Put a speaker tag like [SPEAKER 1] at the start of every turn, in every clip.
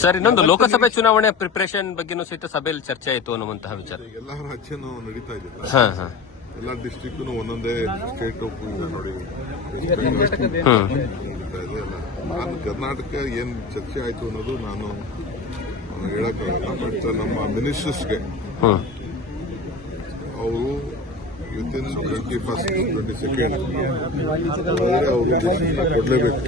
[SPEAKER 1] Sir ಇನ್ನೊಂದು ಲೋಕಸಭೆ ಚುನಾವಣೆ preparation ಬಗ್ಗೆನೂ ಸಹಿತ ಸಭೆಯಲ್ಲಿ ಚರ್ಚೆ ಆಯಿತು ಅನ್ನುವಂತಹ ವಿಚಾರ.
[SPEAKER 2] ಎಲ್ಲ ಎಲ್ಲಾ ರಾಜ್ಯನೂ ನಡೀತಾ ಇದೆ.
[SPEAKER 1] ಹಾ ಹಾ.
[SPEAKER 2] ಎಲ್ಲಾ ಡಿಸ್ಟಿಕ್ ಒಂದೊಂದೇ ಸ್ಟೇಟ್ ನೋಡಿ. ನಾನು ಕರ್ನಾಟಕ ಏನ್ ಚರ್ಚೆ ಆಯ್ತು ಅನ್ನೋದು ನಾನು ಹೇಳಕ್ ಹೇಳಕ್ಕಾಗಲ್ಲ. ಬಟ್ ನಮ್ಮ ಮಿನಿಸ್ಟರ್ಸ್ಗೆ
[SPEAKER 1] ಹ್ಮ್.
[SPEAKER 2] ಅವರು within twenty first twenty second ಅವರು ಕೊಡಲೇಬೇಕು.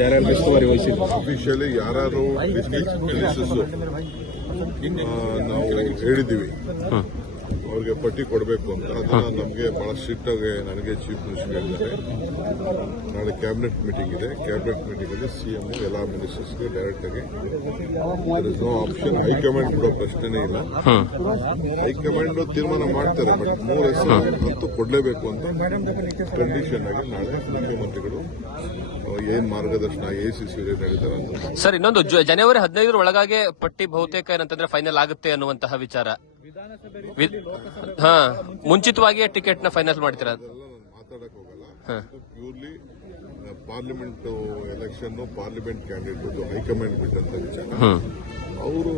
[SPEAKER 3] ಯಾರ್ಯಾರು ಉಸ್ತುವಾರಿ ವಹಿಸಿದ್ರು
[SPEAKER 2] ಅಫಿಷಿಯಲಿ ಯಾರು ಡಿಸ್ಟಿಕ್ ಮಿನಿಸ್ಟರ್ಸ್ ನಾವು ಹೇಳಿದ್ದೀವಿ. ಅವ್ರಿಗೆ ಪಟ್ಟಿ ಕೊಡಬೇಕು ಅಂತ ಅದನ್ನ ನಮಗೆ ಬಹಳ ಸ್ಟ್ರಿಕ್ಟ್ ಆಗಿ ನನಗೆ ಚೀಫ್ ಮಿನಿಸ್ಟರ್ ಹೇಳಿದ್ದಾರೆ. ನಾಳೆ ಕ್ಯಾಬಿನೆಟ್ ಮೀಟಿಂಗ್ ಇದೆ. ಕ್ಯಾಬಿನೆಟ್ ಮೀಟಿಂಗ್ ಅಲ್ಲಿ ಸಿಎಂ ಎಲ್ಲಾ ಮಿನಿಸ್ಟರ್ಸ್ಗೆ ಡೈರೆಕ್ಟ್ ಆಗಿ ನೋ ಆಪ್ಷನ್ ಹೈಕಮಾಂಡ್ ಕೊಡೋ ಪ್ರಶ್ನೆನೇ ಇಲ್ಲ.
[SPEAKER 1] ಹ್ಮ್
[SPEAKER 2] ಹೈಕಮಾಂಡ್ ತೀರ್ಮಾನ ಮಾಡ್ತಾರೆ ಬಟ್ ಮೂರು ಹೆಸರು ಅಂತೂ ಕೊಡಲೇಬೇಕು ಅಂತ ಕಂಡೀಷನ್ ಆಗಿ ನಾಳೆ ಮುಖ್ಯಮಂತ್ರಿಗಳು ಏನ್ ಮಾರ್ಗದರ್ಶನ ಎಸಿಸಿ
[SPEAKER 1] ಸರ್ ಇನ್ನೊಂದು ಜನವರಿ ಹದಿನೈದರ ಒಳಗಾಗಿ ಪಟ್ಟಿ ಬಹುತೇಕ ಏನಂತಂದ್ರೆ ಫೈನಲ್ ಆಗುತ್ತೆ ಅನ್ನುವಂತಹ ವಿಚಾರ. ಹಾ ಮುಂಚಿತವಾಗಿಯೇ ಟಿಕೆಟ್ನ ಫೈನಲ್ ಮಾಡ್ತೀರಾ
[SPEAKER 2] ಮಾತಾಡಕ್ ಹೋಗಲ್ಲ.
[SPEAKER 1] ಹಾ.
[SPEAKER 2] Purely parliament election parliament candidate high command ಬಿಟ್ಟಂತ ವಿಚಾರ. ಅವರು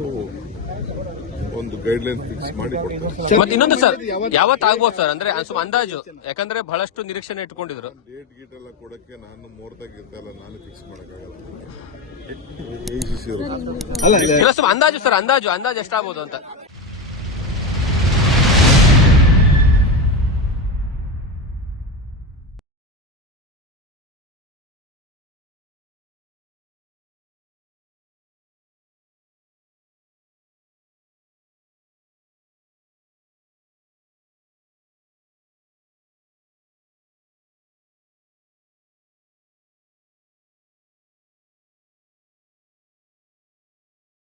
[SPEAKER 2] ಒಂದು ಗೈಡ್ಲೈನ್ ಫಿಕ್ಸ್ ಮಾಡಿ ಕೊಡ್ತಾರೆ
[SPEAKER 1] ಮತ್ತೆ ಇನ್ನೊಂದು ಸರ್ ಯಾವತ್ ಆಗ್ಬೋದು ಸರ್? ಅಂದ್ರೆ ಸುಮ್ ಅಂದಾಜು. ಯಾಕಂದ್ರೆ ಬಹಳಷ್ಟು ನಿರೀಕ್ಷಣೆ ಇಟ್ಕೊಂಡಿದ್ರು.
[SPEAKER 2] ಡೇಟ್ ಗೀಟ್ ಎಲ್ಲ ಕೊಡಕ್ಕೆ ನಾನು ಮುಹೂರ್ತಾಗ ಇರ್ತಲ್ಲ ನಾನು ಫಿಕ್ಸ್ ಮಾಡಕ್ಕಾಗಲ್ಲ.
[SPEAKER 3] ಅಲ್ಲ
[SPEAKER 1] ಇಲ್ಲ ಸುಮ್ ಅಂದಾಜು ಸರ್ ಅಂದಾಜು ಅಂದಾಜು ಎಷ್ಟಾಗ್ಬೋದು ಅಂತ.